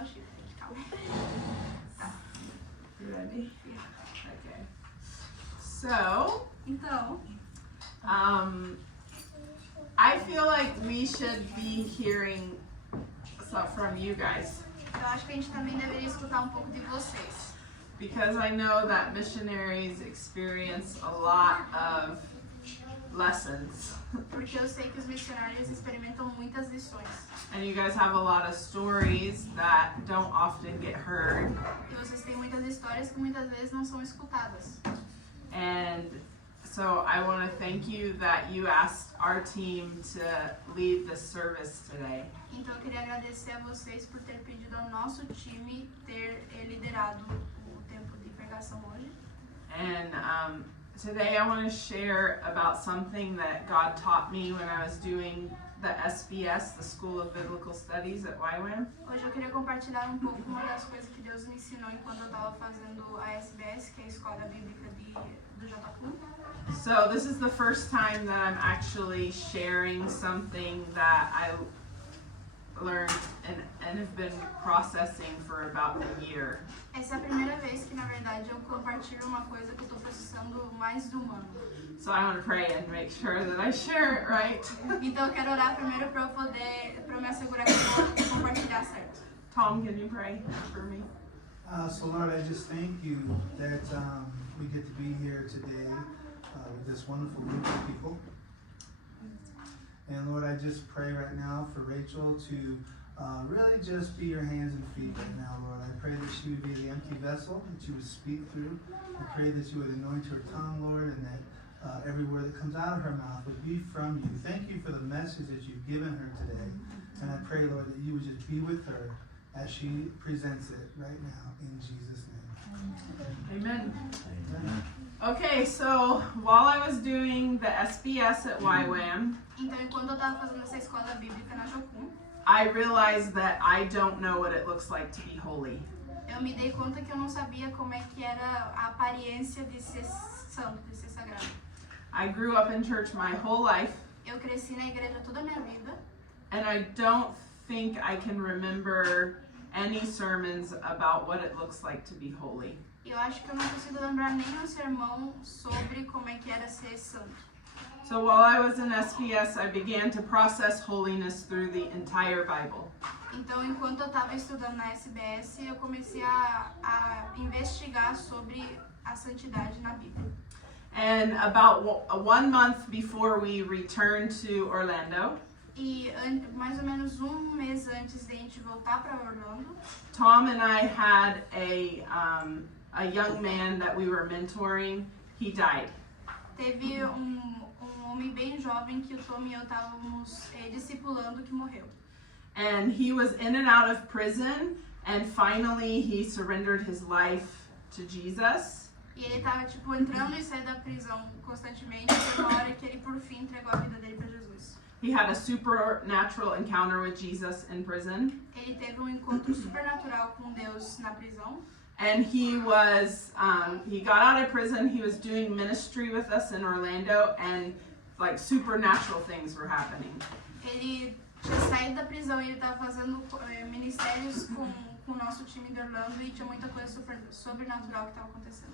o chifre, calma. Tá. You ready? Yeah. Okay. So, Então, I feel like we should be hearing stuff from you guys eu acho que a gente também deveria escutar um pouco de vocês. because I know that missionaries experience a lot of lessons Porque eu sei que os missionários experimentam muitas lições. and you guys have a lot of stories that don't often get heard. E vocês têm muitas histórias que muitas vezes não são escutadas. And so I want to thank you that you asked our team to lead this service today. Então eu queria agradecer a vocês por ter pedido ao nosso time ter liderado o tempo de pregação hoje. And today I want to share about something that God taught me when I was doing the SBS, the School of Biblical Studies at YWAM. Hoje eu queria compartilhar um pouco uma das coisas que Deus me ensinou enquanto eu estava fazendo a SBS, que é a Escola Bíblica do JPU. So this is the first time that I'm actually sharing something that I learned and have been processing for about a year. Essa é a primeira vez que, na verdade, eu compartilho uma coisa que eu estou processando mais de um ano. So I want to pray and make sure that I share it right. Então eu quero orar primeiro para me assegurar que eu vou compartilhar certo. Tom, can you pray for me? So Lord, I just thank you that we get to be here today with this wonderful group of people. And Lord, I just pray right now for Rachel to really just be your hands and feet right now, Lord. I pray that she would be the empty vessel that you would speak through. I pray that you would anoint her tongue, Lord, and that every word that comes out of her mouth would be from you. Thank you for the message that you've given her today. And I pray, Lord, that you would just be with her as she presents it right now in Jesus' name. Amen. Amen. Okay, so while I was doing the SBS at YWAM, Então, enquanto eu estava fazendo essa escola bíblica na Jocum, I realized that I don't know what it looks like to be holy. eu me dei conta que eu não sabia como é que era a aparência de ser santo, de ser sagrado. I grew up in church my whole life, Eu cresci na igreja toda a minha vida and I don't think I can remember any sermons about what it looks like to be holy. e eu acho que eu não consigo lembrar nenhum sermão sobre como é que era ser santo. So while I was in SBS, I began to process holiness through the entire Bible. Então, enquanto eu estava estudando na SBS, eu comecei a investigar sobre a santidade na Bíblia. And about 1 month before we returned to Orlando, E mais ou menos um mês antes de a gente voltar para Orlando, Tom and I had a young man that we were mentoring. He died. teve um homem bem jovem que o Tom e eu estávamos discipulando que morreu. And he was in and out of prison, and finally he surrendered his life to Jesus. E ele estava tipo entrando e saindo da prisão constantemente, até uma hora que ele por fim entregou a vida dele para Jesus. He had a supernatural encounter with Jesus in prison, Ele teve um encontro supernatural com Deus na prisão. and he got out of prison. He was doing ministry with us in Orlando, and like supernatural things were happening. Ele tinha saído da prisão e ele estava fazendo ministérios com o nosso time de Orlando e tinha muita coisa sobrenatural que estava acontecendo.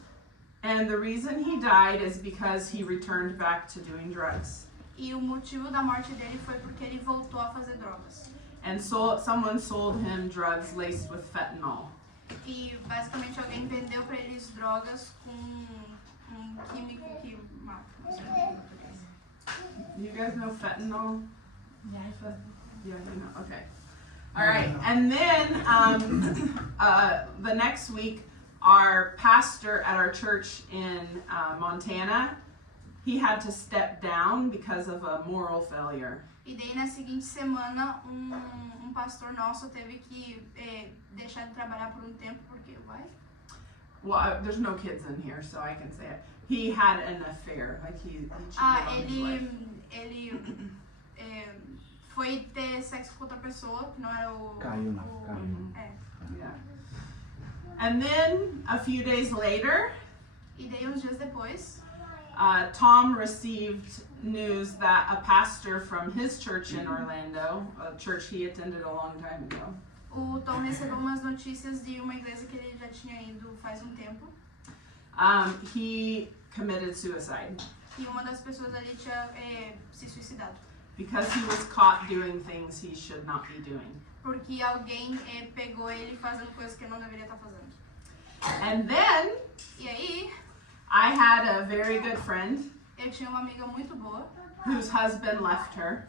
And the reason he died is because he returned back to doing drugs. E o motivo da morte dele foi porque ele voltou a fazer drogas. And someone sold him drugs laced with fentanyl. E basicamente alguém vendeu para eles drogas com um químico que mata. Não sei o que é português. You guys know fentanyl? Yeah, you know. Okay. All right. And then the next week, our pastor at our church in Montana, he had to step down because of a moral failure. E daí na seguinte semana pastor nosso teve que deixar de trabalhar por tempo porque vai. Well, there's no kids in here, so I can say it. He had an affair, like he cheated on his wife. Ele foi ter sexo com outra pessoa que não era o. Caiu. Yeah. And then a few days later, E daí uns dias depois, Tom received news that a pastor from his church in Orlando, a church he attended a long time ago, o Tom recebeu umas notícias de uma igreja que ele já tinha ido faz um tempo. He committed suicide E uma das pessoas ali tinha se suicidado. because he was caught doing things he should not be doing. Porque alguém pegou ele fazendo coisas que ele não deveria estar fazendo. And then E aí, I had a very good friend eu tinha uma amiga muito boa, whose husband left her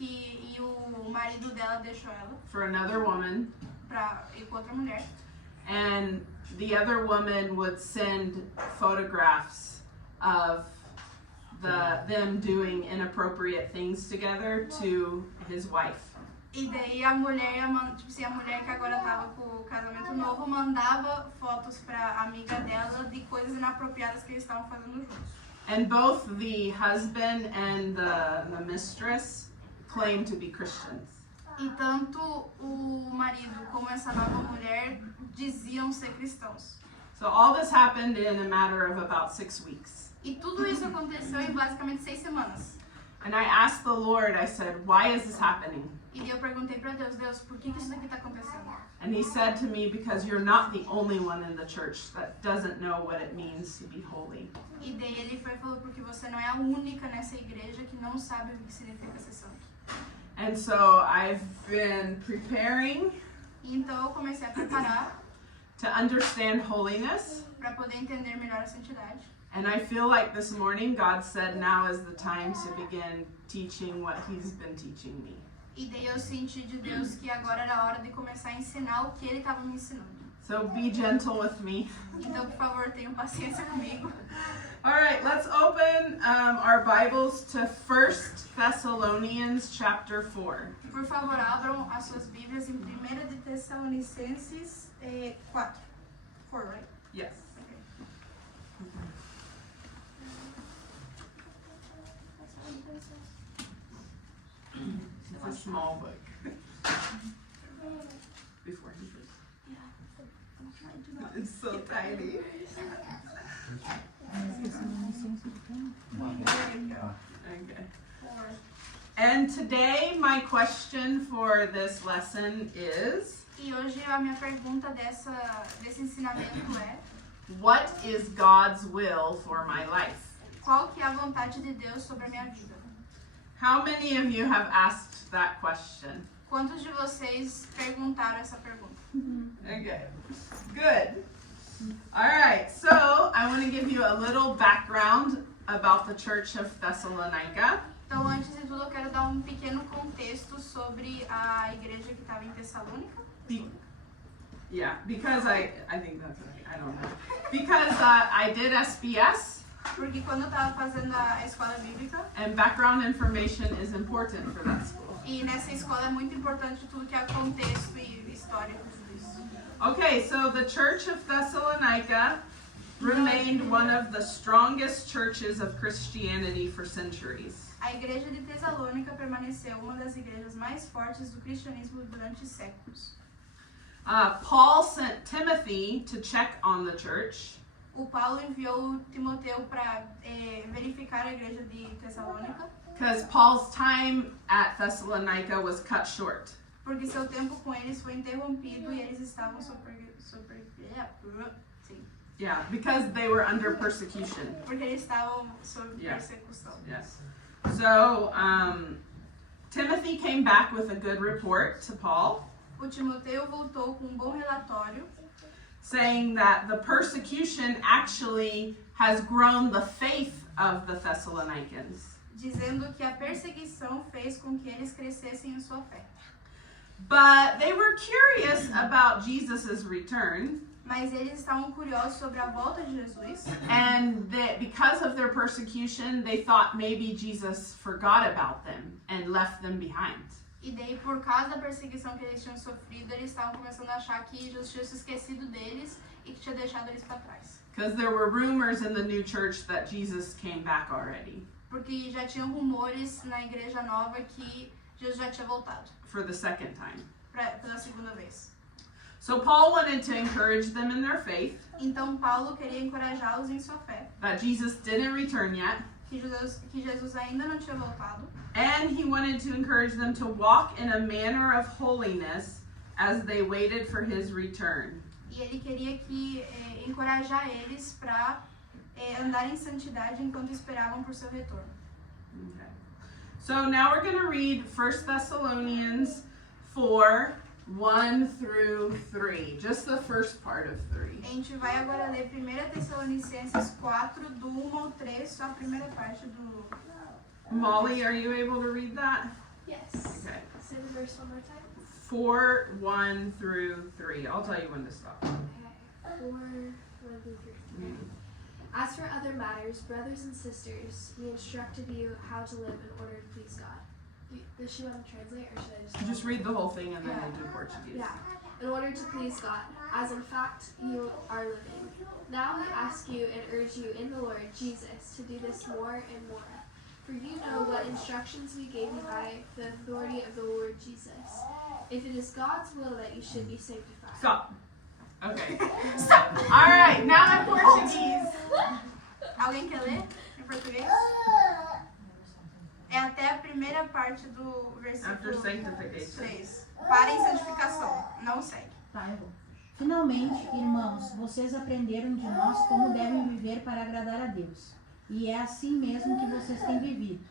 e o marido dela deixou ela for another woman, pra ir com outra mulher. and the other woman would send photographs of them doing inappropriate things together to his wife. E daí a mulher, tipo assim, a mulher que agora tava com o casamento novo mandava fotos pra amiga dela de coisas inapropriadas que eles estavam fazendo juntos. And both the husband and the mistress claimed to be Christians. E tanto o marido como essa nova mulher diziam ser cristãos. So all this happened in a matter of about 6 weeks. E tudo isso aconteceu em basicamente 6 semanas. And I asked the Lord, I said, why is this happening? E daí eu perguntei pra Deus, por que isso daqui tá acontecendo? And he said to me, because you're not the only one in the church that doesn't know what it means to be holy. E daí ele foi e falou, porque você não é a única nessa igreja que não sabe o que significa ser santo. And so I've been preparing E então eu comecei a preparar to understand holiness. para poder entender melhor a santidade. And I feel like this morning God said now is the time to begin teaching what he's been teaching me. E daí eu senti de Deus que agora era a hora de começar a ensinar o que ele estava me ensinando. So be gentle with me. Então, por favor, tenham paciência comigo. All right, let's open our Bibles to 1 Thessalonians chapter 4. Por favor, abram as suas Bíblias em 1 de Tessalonicenses 4. 4, right? Yes. It's a small book. Before he first. It's so tiny. Okay. And today my question for this lesson is, E hoje a minha pergunta desse ensinamento é: what is God's will for my life? qual que é a vontade de Deus sobre a minha vida? How many of you have asked that question? Quantos de vocês perguntaram essa pergunta? Okay, good. All right, so I want to give you a little background about the Church of Thessalonica. Então, antes de tudo, eu quero dar um pequeno contexto sobre a igreja que estava em Tessalônica. Because I think that's okay. I don't know. Because I did SBS, Porque quando eu estava fazendo a escola bíblica, and background information is important for that school. e nessa escola é muito importante tudo que é contexto e história, tudo isso. Okay, so the Church of Thessalonica remained one of the strongest churches of Christianity for centuries. A igreja de Tessalônica permaneceu uma das igrejas mais fortes do cristianismo durante séculos. Paul sent Timothy to check on the church. O Paulo enviou Timoteu para verificar a igreja de Tessalônica, Because Paul's time at Thessalonica was cut short. porque seu tempo com eles foi interrompido e eles estavam Yeah, because they were under persecution. porque eles estavam sob Yeah. persecução. Yes. So, Timothy came back with a good report to Paul, O Timoteu voltou com um bom relatório, saying that the persecution actually has grown the faith of the Thessalonians. dizendo que a perseguição fez com que eles crescessem em sua fé. But they were curious about Jesus' return, Mas eles estavam curiosos sobre a volta de Jesus, and that because of their persecution, they thought maybe Jesus forgot about them and left them behind. e daí por causa da perseguição que eles tinham sofrido, eles estavam começando a achar que Jesus tinha se esquecido deles e que tinha deixado eles para trás. Because there were rumors in the new church that Jesus came back already Porque já tinham rumores na igreja nova que Jesus já tinha voltado for the second time. pela segunda vez. So Paul wanted to encourage them in their faith, Então Paulo queria encorajá-los em sua fé, that Jesus didn't return yet, que Jesus ainda não tinha voltado, and he wanted to encourage them to walk in a manner of holiness as they waited for his return. E ele queria que encorajar eles para andar em santidade enquanto esperavam por seu retorno. Okay. So now we're going to read 1 Thessalonians 4, 1 through 3. Just the first part of 3. A gente vai agora ler 1 Tessalonicenses 4, do 1 ao 3, só a primeira parte do... Molly, are you able to read that? Yes. Okay. Say the verse one more time. 4, 1 through 3. I'll tell you when to stop. Okay. 4, 1 through 3. Okay. As for other matters, brothers and sisters, we instructed you how to live in order to please God. Does she want to translate, or should I Just read the whole thing and then we'll do Portuguese. Yeah. In order to please God, as in fact you are living. Now we ask you and urge you in the Lord Jesus to do this more and more. For you know what instructions we gave you by the authority of the Lord Jesus. If it is God's will that you should be sanctified. Stop. Okay. Stop. All right, now in Portuguese. Alguém quer ler em português? É até a primeira parte do After versículo sanctification. 3. Para em santificação, não segue. Tá, eu vou. Finalmente, irmãos, vocês aprenderam de nós como devem viver para agradar a Deus. E é assim mesmo que vocês têm vivido.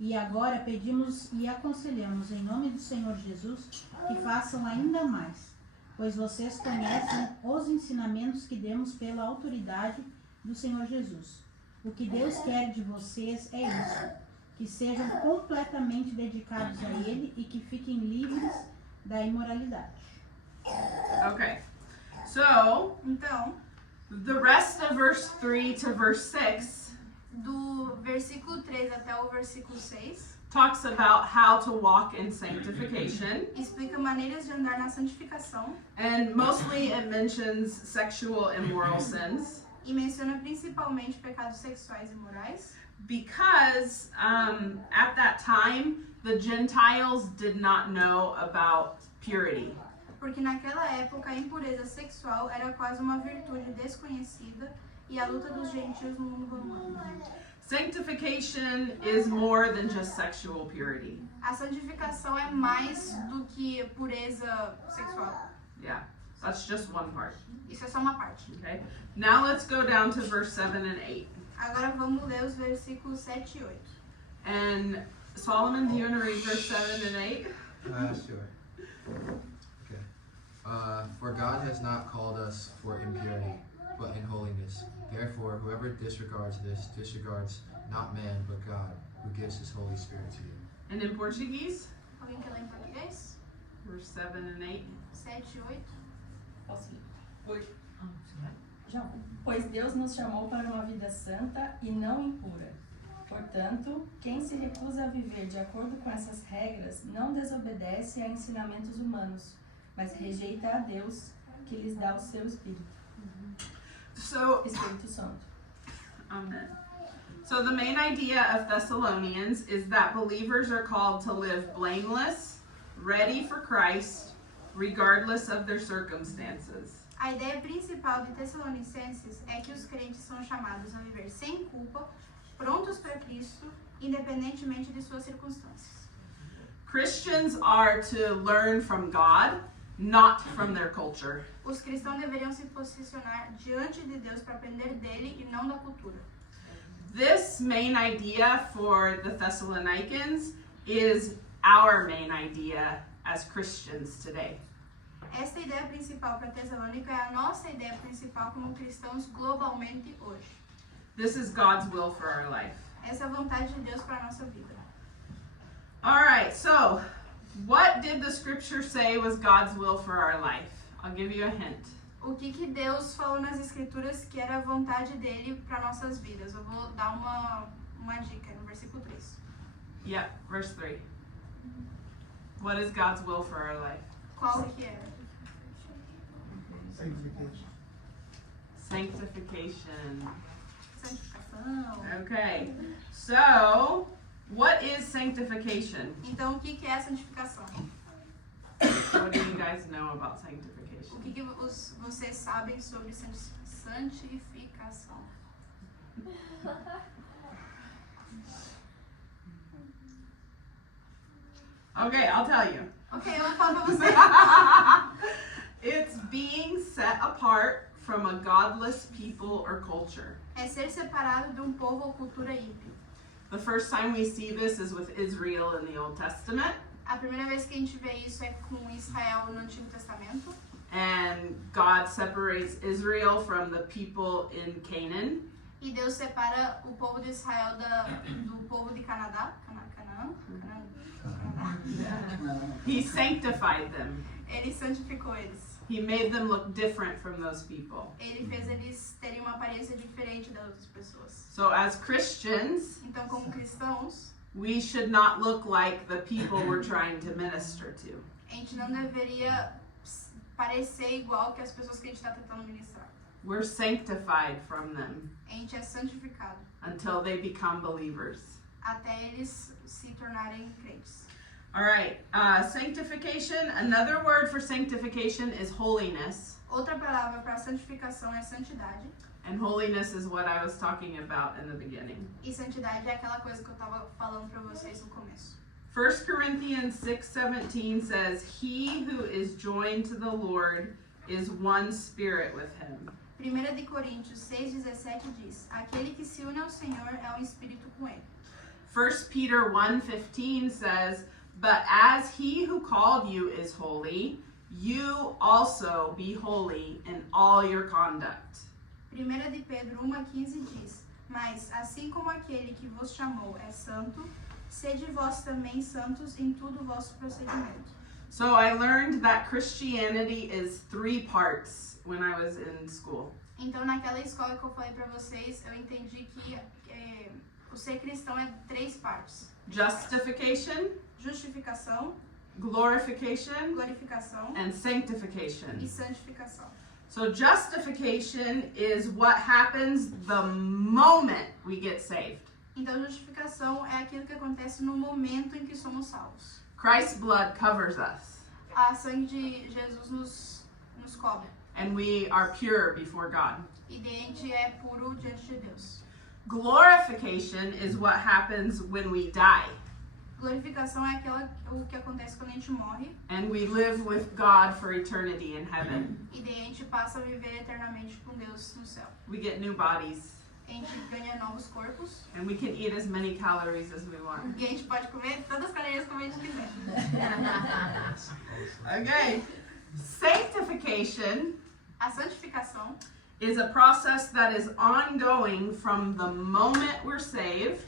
E agora pedimos e aconselhamos em nome do Senhor Jesus que façam ainda mais, pois vocês conhecem os ensinamentos que demos pela autoridade do Senhor Jesus. O que Deus quer de vocês é isso, que sejam completamente dedicados a Ele e que fiquem livres da imoralidade. Okay. So, Então, the rest of verse 3 to verse 6 do versículo 3 até o versículo 6, talks about how to walk in sanctification. explica maneiras de andar na santificação And mostly it mentions sexual and moral sins. e menciona principalmente pecados sexuais e morais, Because at that time, the Gentiles did not know about purity. porque naquela época a impureza sexual era quase uma virtude desconhecida e a luta dos gentios no mundo romano. Sanctification is more than just sexual purity. A santificação é mais do que pureza sexual. Yeah, that's just one part. Isso é só uma parte. Okay. Now let's go down to verse 7 and 8. Agora vamos ler os versículos 7 e 8. And Solomon, do you want to read verse 7 and 8? Sure. Okay. For God has not called us for impurity, but in holiness. Therefore, whoever disregards this disregards not man, but God, who gives his Holy Spirit to you. And in Portuguese, Alguém quer ler em português? verse 7 and 8. 7 e 8. Posso ir? Oi. Já. Pois Deus nos chamou para uma vida santa e não impura. Portanto, quem se recusa a viver de acordo com essas regras não desobedece a ensinamentos humanos, mas rejeita a Deus, que lhes dá o seu Espírito, So, Espírito Santo. Amen. So the main idea of Thessalonians is that believers are called to live blameless, ready for Christ, regardless of their circumstances. A ideia principal de Tessalonicenses é que os crentes são chamados a viver sem culpa, prontos para Cristo, independentemente de suas circunstâncias. Christians are to learn from God, not from their culture. Os cristãos deveriam se posicionar diante de Deus para aprender dele e não da cultura. This main idea for the Thessalonians is our main idea as Christians today. Esta ideia principal para Tessalônica é a nossa ideia principal como cristãos globalmente hoje. This is God's will for our life. Essa é a vontade de Deus para a nossa vida. All right, so what did the scripture say was God's will for our life? I'll give you a hint. O que Deus falou nas escrituras que era a vontade dele para nossas vidas? Eu vou dar uma dica no versículo 3. Yep, verse 3. What is God's will for our life? Qual que era? Sanctification. Sanctification. Santificação. Okay, so what is sanctification? Então, o que é a santificação? What do you guys know about sanctification? O que vocês sabem sobre santificação? Okay, I'll tell you. Ok, eu vou falar pra você. It's being set apart from a godless people or culture. É ser separado de povo ou cultura ímpia. The first time we see this is with Israel in the Old Testament. A primeira vez que a gente vê isso é com Israel no Antigo Testamento. And God separates Israel from the people in Canaan. E Deus separa o povo de Israel do povo de Canadá. Canaã? He sanctified them. Ele santificou eles. He made them look different from those people. Ele fez eles terem uma aparência diferente das outras pessoas. So as Christians, Então, como cristãos, we should not look like the people we're trying to minister to. a gente não deveria parecer igual que as pessoas que a gente está tentando ministrar. We're sanctified from them A gente é santificado until they become believers. até eles se tornarem crentes. All right, sanctification, another word for sanctification is holiness. Outra palavra para santificação é santidade. And holiness is what I was talking about in the beginning. E santidade é aquela coisa que eu estava falando para vocês no começo. 1 Corinthians 6:17 says, "He who is joined to the Lord is one spirit with him." 1 de Coríntios 6:17 diz: Aquele que se une ao Senhor é espírito com ele. 1 Peter 1:15 says, "But as he who called you is holy, you also be holy in all your conduct." 1 de Pedro 1:15 diz: Mas assim como aquele que vos chamou é santo, sede vós também santos em todo o vosso procedimento. So I learned that Christianity is 3 parts when I was in school. Então, naquela escola que eu falei para vocês, eu entendi que o ser cristão é 3 partes: Justification, justificação, glorification, glorificação and sanctification. e santificação. So justification is what happens the moment we get saved. Então, justificação é aquilo que acontece no momento em que somos salvos. Christ's blood covers us, A sangue de Jesus nos cobre. and we are pure before God. E a gente é puro diante de Deus. Glorification is what happens when we die, Glorificação é o que acontece quando a gente morre and we live with God for eternity in heaven. e daí a gente passa a viver eternamente com Deus no céu. We get new bodies, A gente ganha novos corpos and we can eat as many calories as we want. e a gente pode comer tantas calorias como a gente quiser. Okay. Sanctification A santificação is a process that is ongoing from the moment we're saved,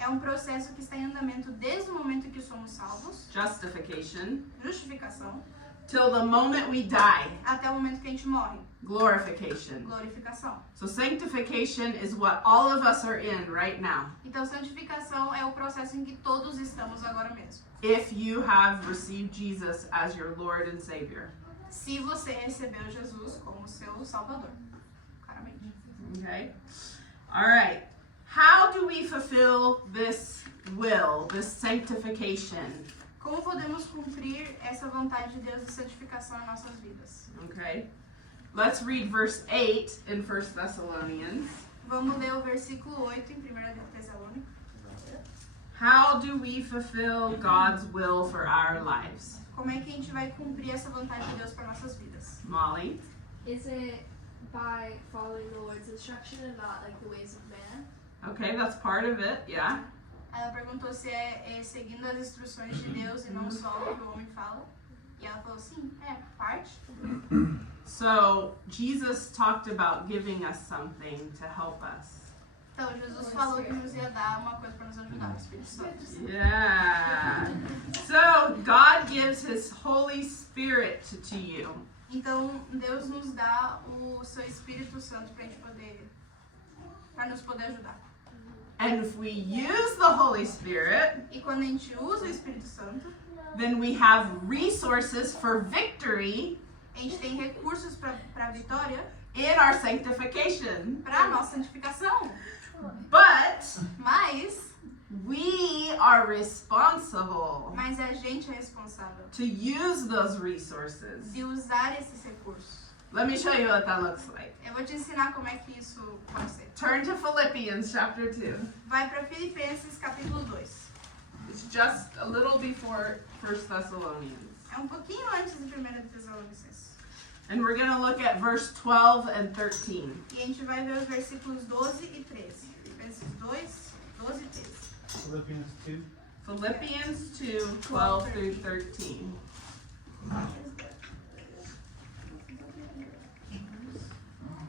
é processo que está em andamento desde o momento que somos salvos, justification, justificação, till the moment we die, até o momento que a gente morre, glorification. glorificação. So sanctification is what all of us are in right now. Então, santificação é o processo em que todos estamos agora mesmo. If you have received Jesus as your Lord and Savior. Se você recebeu Jesus como seu Salvador, claramente. Okay? All right. How do we fulfill this will, this sanctification? Como podemos cumprir essa vontade de Deus de santificação em nossas vidas? Okay. Let's read verse 8 in 1 Thessalonians. Vamos ler o versículo 8 em 1 Tessalônica. How do we fulfill God's will for our lives? Como é que a gente vai cumprir essa vontade de Deus para nossas vidas? Molly? Is it by following the Lord's instruction and not like the ways of man? Okay, that's part of it, yeah. Ela perguntou se é seguindo as instruções de Deus e não só o que o homem fala. E ela falou, sim, é parte. So, Jesus talked about giving us something to help us. Então, Jesus falou que nos ia dar uma coisa para nos ajudar, o Espírito Santo. Yeah. So, God gives His Holy Spirit to you. Então, Deus nos dá o seu Espírito Santo para nos poder ajudar. And if we use the Holy Spirit, E quando a gente usa o Espírito Santo, then we have resources for victory a gente tem recursos para a vitória, in our sanctification. para a nossa santificação. But Mas we are responsible a gente é responsável to use those resources. de usar esses recursos. Let me show you what that looks like. Eu vou te ensinar como é que isso pode ser. Turn to Philippians chapter 2. Vai para Filipenses capítulo 2. It's just a little before 1 Thessalonians. É um pouquinho antes de 1 Tessalonicenses. And we're going to look at verse 12 and 13. E a gente vai ver os versículos 12 e 13. Versos 2, 12 e 13. Philippians 2. Philippians 2, 12 through 13.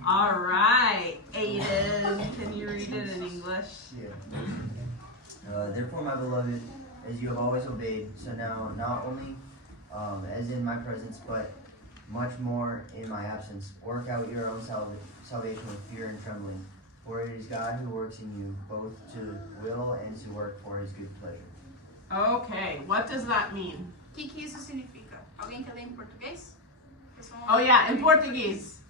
All right, Aiden, can you read it in English? Yeah. Therefore, my beloved, as you have always obeyed, so now not only as in my presence, but much more in my absence, work out your own salvation with fear and trembling. For it is God who works in you both to will and to work for his good pleasure. Okay, what does that mean? O que isso significa? Alguém quer ler em português? Oh yeah, em português.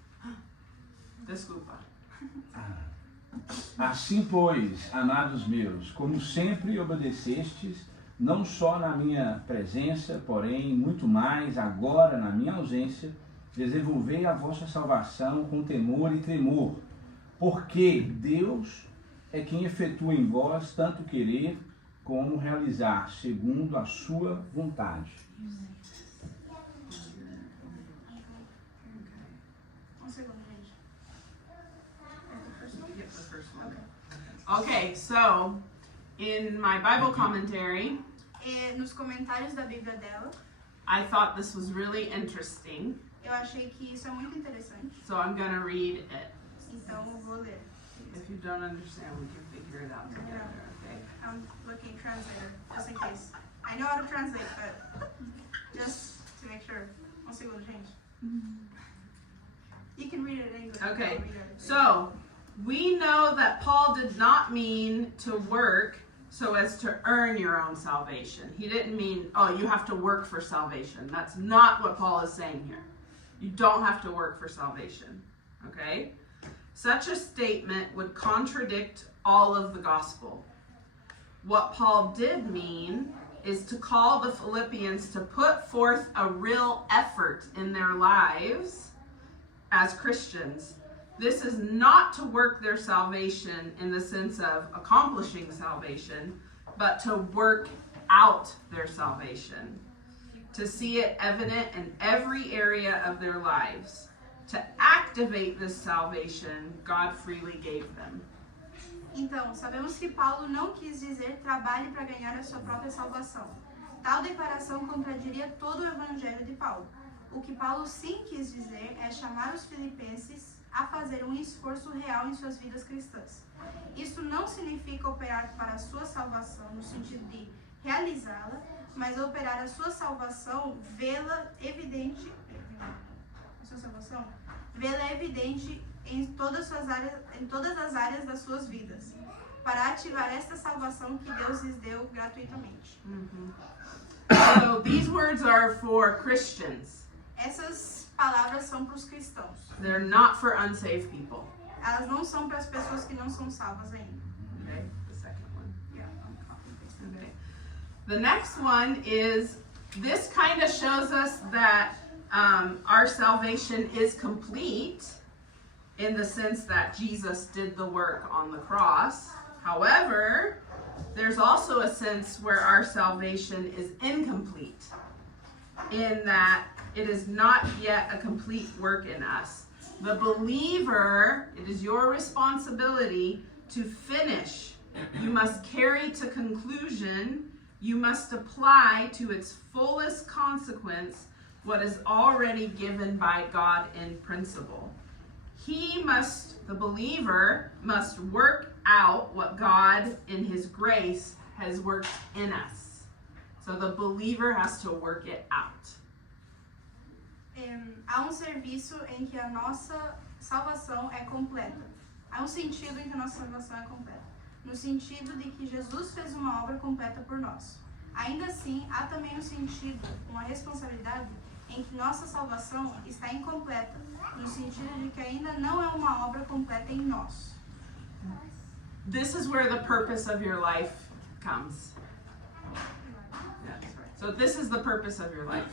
Desculpa. Assim, pois, amados meus, como sempre obedecestes, não só na minha presença, porém, muito mais agora na minha ausência, desenvolvei a vossa salvação com temor e tremor, porque Deus é quem efetua em vós tanto querer como realizar, segundo a sua vontade. Okay, so in my Bible commentary, nos comentários da Bíblia dela, I thought this was really interesting. Eu achei que isso é muito interessante. So I'm going to read it. Então eu vou ler. If you don't understand, we can figure it out together, okay? I'm looking translator, just in case. I know how to translate, but just to make sure. Um segundo, gente. You can read it in English. Okay, so we know that Paul did not mean to work so as to earn your own salvation. He didn't mean, oh, you have to work for salvation. That's not what Paul is saying here. You don't have to work for salvation, okay? Such a statement would contradict all of the gospel. What Paul did mean is to call the Philippians to put forth a real effort in their lives as Christians. This is not to work their salvation in the sense of accomplishing salvation, but to work out their salvation, to see it evident in every area of their lives. To activate this salvation, God freely gave them. Então, sabemos que Paulo não quis dizer trabalhe para ganhar a sua própria salvação. Tal declaração contradiria todo o evangelho de Paulo. O que Paulo sim quis dizer é chamar os filipenses a fazer um esforço real em suas vidas cristãs. Isso não significa operar para a sua salvação no sentido de realizá-la, mas operar a sua salvação, vê-la evidente em todas as áreas das suas vidas, para ativar esta salvação que Deus lhes deu gratuitamente. So these words are for Christians. Essas palavras são para os cristãos. They're not for unsaved people. Elas não são para as pessoas que não são salvas ainda. Okay, the second one. Yeah, I'm copying. Okay. The next one is, this kind of shows us that our salvation is complete in the sense that Jesus did the work on the cross. However, there's also a sense where our salvation is incomplete, in that it is not yet a complete work in us. The believer, it is your responsibility to finish. You must carry to conclusion. You must apply to its fullest consequence what is already given by God in principle. The believer must work out what God in his grace has worked in us. So the believer has to work it out. Há serviço em que a nossa salvação é completa. Há sentido em que a nossa salvação é completa. No sentido de que Jesus fez uma obra completa por nós. Ainda assim, há também sentido, uma responsabilidade, em que nossa salvação está incompleta, no sentido de que ainda não é uma obra completa em nós. This is where the purpose of your life comes. So this is the purpose of your life.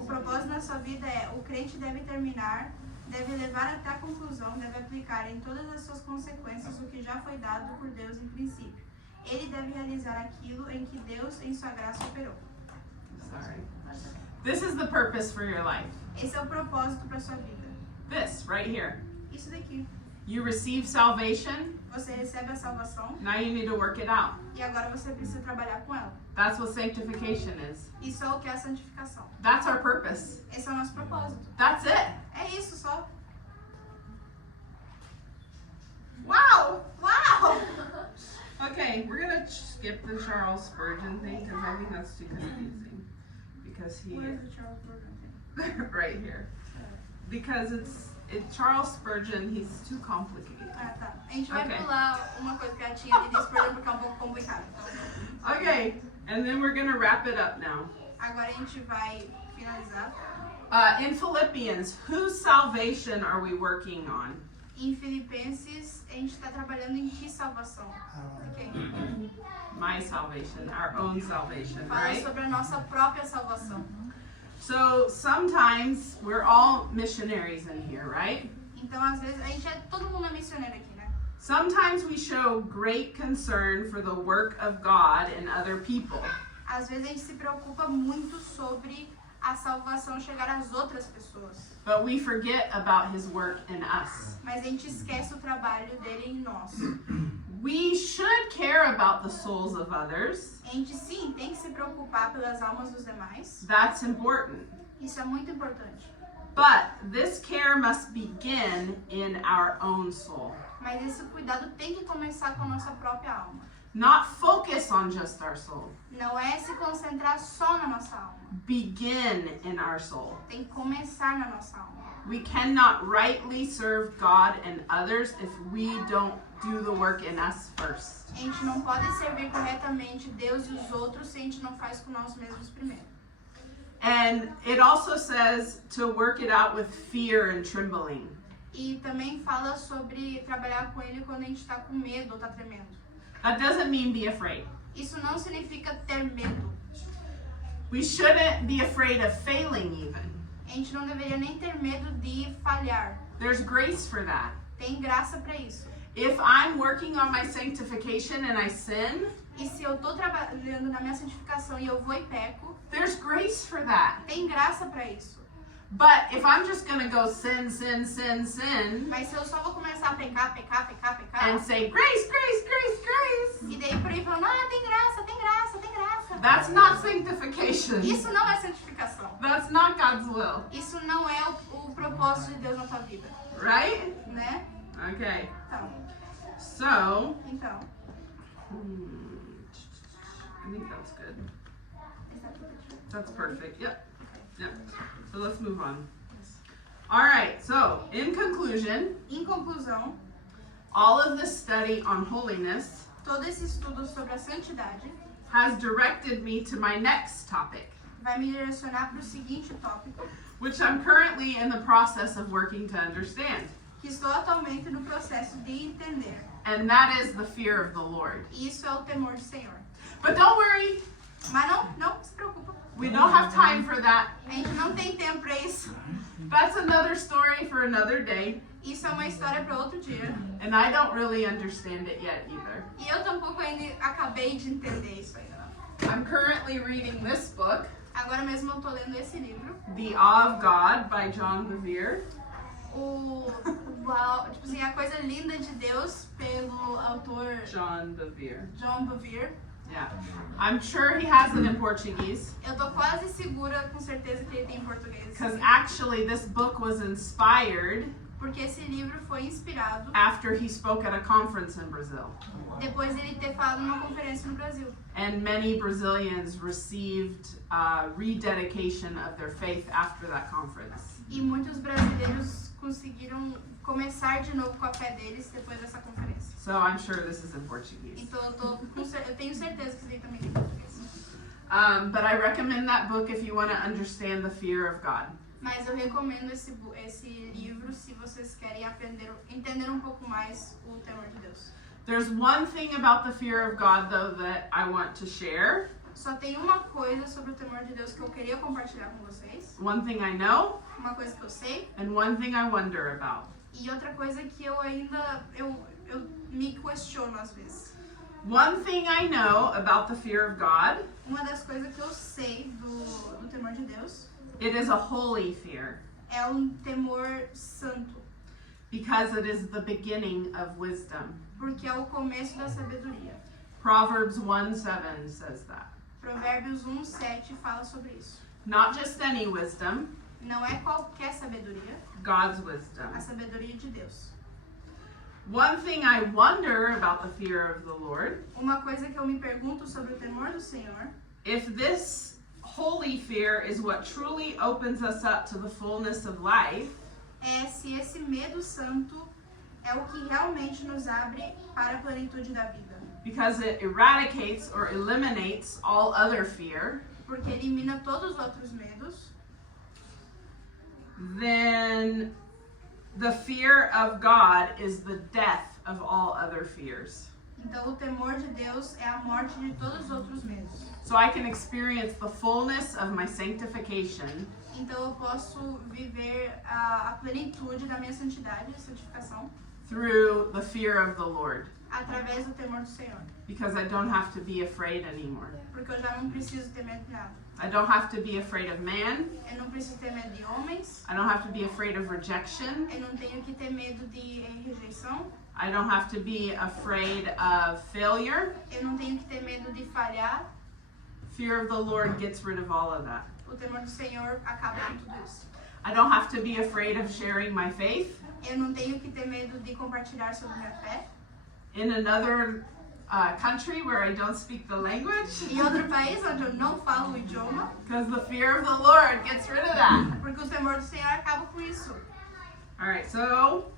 O propósito na sua vida é, o crente deve terminar, deve levar até a conclusão, deve aplicar em todas as suas consequências o que já foi dado por Deus em princípio. ele deve realizar aquilo em que Deus, em sua graça, operou. Sorry. This is the purpose for your life. Esse é o propósito para sua vida. This, right here. Isso daqui. You receive salvation, Você recebe a salvação now you need to work it out. e agora você precisa trabalhar com ela. That's what sanctification is. Isso é o que é a santificação. That's our purpose. Esse é o nosso propósito. That's it. É isso só. Uau! Uau! Okay, we're gonna skip the Charles Spurgeon thing because I think that's too confusing. Because he Where's the Charles Spurgeon thing? right here. Because Charles Spurgeon, he's too complicated. Ah, tá. A gente vai Ok. pular uma coisa que ela tinha ali de Spurgeon porque é um pouco complicado. Okay, and then we're gonna wrap it up now. Agora a gente vai finalizar. In Philippians, whose salvation are we working on? Em Filipenses, a gente está trabalhando em que salvação? Ok. My salvation, our own salvation, Fala right? sobre a nossa própria salvação. So sometimes we're all missionaries in here, right? Então, às vezes, a gente todo mundo é missionário aqui, né? Sometimes we show great concern for the work of God and other people. Às vezes a gente se preocupa muito sobre a salvação chegar às outras pessoas. But we forget about his work in us. Mas a gente esquece o trabalho dele em nós. We should care about the souls of others. A gente, sim, tem que se preocupar pelas almas dos demais. That's important. Isso é muito importante. But this care must begin in our own soul. Mas esse cuidado tem que começar com a nossa própria alma. Not focus on just our soul. Não é se concentrar só na nossa alma. Begin in our soul. Tem que começar na nossa alma. We cannot rightly serve God and others if we don't do the work in us first. A gente não pode servir corretamente Deus e os outros se a gente não faz com nós mesmos primeiro. And it also says to work it out with fear and trembling. E também fala sobre trabalhar com ele quando a gente está com medo ou está tremendo. That doesn't mean be afraid. Isso não significa ter medo. We shouldn't be afraid of failing even. A gente não deveria nem ter medo de falhar. There's grace for that. Tem graça para isso. If I'm working on my sanctification and I sin, E se eu estou trabalhando na minha santificação e eu vou e peco, there's grace for that. tem graça para isso. But if I'm just going to go sin, sin, sin, sin, Mas se eu só vou começar a pecar, pecar, pecar, pecar, and say grace, grace, grace, grace, e daí por aí falando, tem graça, tem graça, tem graça. that's not sanctification. Isso não é santificação. That's not God's will, Isso não é o propósito de Deus na tua vida, right? né? Okay. Então, So, I think that's good. That's perfect. Yep. Yep. So let's move on. All right. So, in conclusion, em conclusão, all of this study on holiness todo esse estudo sobre a santidade has directed me to my next topic, vai me direcionar para o seguinte tópico, which I'm currently in the process of working to understand. que estou atualmente no processo de entender. And that is the fear of the Lord. E isso é o temor do Senhor. But don't worry, Mas não se preocupa. we don't have time for that. A gente não tem tempo para isso. That's another story for another day. Isso é uma história para outro dia. And I don't really understand it yet either. E eu tampouco ainda acabei de entender isso ainda não. I'm currently reading this book, Agora mesmo eu tô lendo esse livro. The Awe of God by John Bevere. Uau, tipo assim, a coisa linda de Deus pelo autor John Bevere. John Bevere. Yeah. I'm sure he has it in Portuguese. Eu tô quase segura, com certeza, que ele tem em português. Because actually this book was inspired Porque esse livro foi inspirado after he spoke at a conference in Brazil. depois dele ter falado numa conferência no Brasil. And many Brazilians received rededication of their faith after that conference. E muitos brasileiros conseguiram começar de novo com a fé deles depois dessa conferência. So I'm sure this is in Portuguese. Então eu tenho certeza que isso daí também tem em português. But I recommend that book if you want to understand the fear of God. Mas eu recomendo esse livro se vocês querem entender um pouco mais o temor de Deus. There's one thing about the fear of God, though, that I want to share. Só tem uma coisa sobre o temor de Deus que eu queria compartilhar com vocês. One thing I know, Uma coisa que eu sei and one thing I wonder about. e outra coisa que eu ainda eu me questiono às vezes. One thing I know about the fear of God, Uma das coisas que eu sei do temor de Deus it is a holy fear, é temor santo, because it is the beginning of wisdom. porque é o começo da sabedoria. Proverbs 1:7 says that. Provérbios 1:7 fala sobre isso. Not just any wisdom, Não é qualquer sabedoria, God's wisdom. a sabedoria de Deus. One thing I wonder about the fear of the Lord, Uma coisa que eu me pergunto sobre o temor do Senhor, if this holy fear is what truly opens us up to the fullness of life, é se esse medo santo é o que realmente nos abre para a plenitude da vida. because it eradicates or eliminates all other fear, Porque elimina todos os outros medos, then the fear of God is the death of all other fears. então o temor de Deus é a morte de todos os outros medos. So I can experience the fullness of my sanctification Então eu posso viver a plenitude da minha santidade, santificação, through the fear of the Lord, através do temor do Senhor. because I don't have to be afraid anymore. Porque eu já não preciso ter medo de nada. I don't have to be afraid of man. Eu não preciso ter medo de homens. I don't have to be afraid of rejection. Eu não tenho que ter medo de rejeição. I don't have to be afraid of failure. Eu não tenho que ter medo de falhar. Fear of the Lord gets rid of all of that. O temor do Senhor acaba com tudo isso. I don't have to be afraid of sharing my faith Eu não tenho que ter medo de compartilhar sobre minha fé. in another country where I don't speak the language, Em outro país onde eu não falo o idioma. because the fear of the Lord gets rid of that. Porque o temor do Senhor acaba com isso. All right, so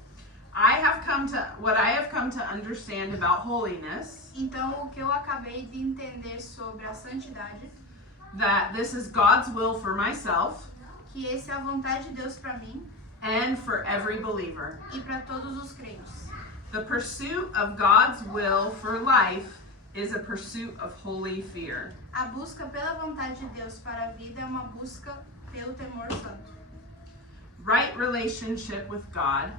what I have come to understand about holiness, Então, o que eu acabei de entender sobre a santidade, that this is God's will for myself que essa é a vontade de Deus para mim and for every believer. e para todos os crentes. The pursuit of God's will for life is a pursuit of holy fear. A busca pela vontade de Deus para a vida é uma busca pelo temor santo. Right relationship with God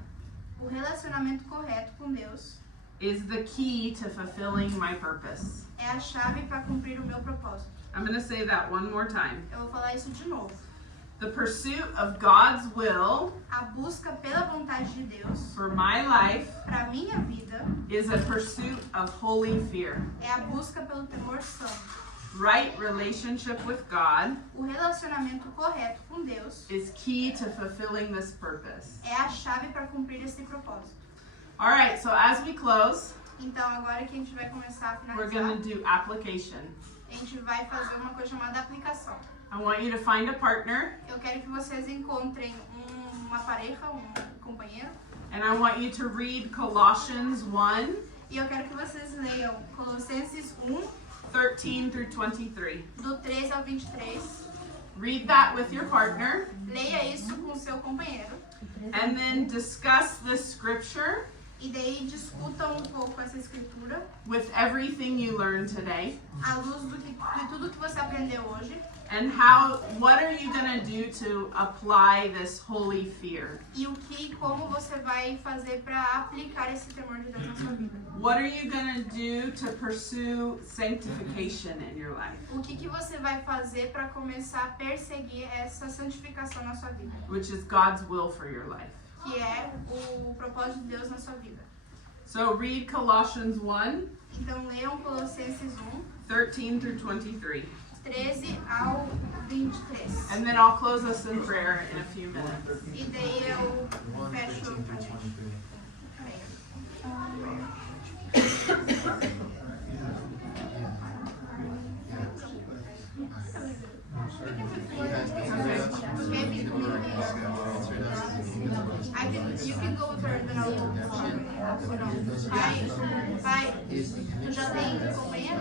O relacionamento correto com Deus is the key to fulfilling my purpose. é a chave para cumprir o meu propósito. I'm going to say that one more time. Eu vou falar isso de novo. The pursuit of God's will A busca pela vontade de Deus for my life para a minha vida is a pursuit of holy fear. é a busca pelo temor santo. Right relationship with God O relacionamento correto com Deus is key to fulfilling this purpose. é a chave para cumprir esse propósito. All right, so as we close, Então, agora que a gente vai começar a we're finalizar, going to do application. a gente vai fazer uma coisa chamada aplicação. I want you to find a partner, Eu quero que vocês encontrem uma pareja, companheiro, and I want you to read Colossians 1, e eu quero que vocês leiam Colossenses 13 through 23. do 13 ao 23. Read that with your partner, Leia isso com o seu companheiro. and then discuss this scripture E daí discutam um pouco essa escritura with everything you learned today, à luz de tudo que você aprendeu hoje. and what are you going to do to apply this holy fear? E como você vai fazer para aplicar esse temor de Deus na sua vida. What are you going to do to pursue sanctification in your life? O que você vai fazer para começar a perseguir essa santificação na sua vida, Which is God's will for your life. que é o propósito de Deus na sua vida. So read Colossians 1, Então leiam Colossenses 13 through 23. 13 ao 23. And then I'll close us in prayer in a few minutes. E daí eu fecho a gente. You can go with her, then I'll go. Vai. Tu já tem companheiro?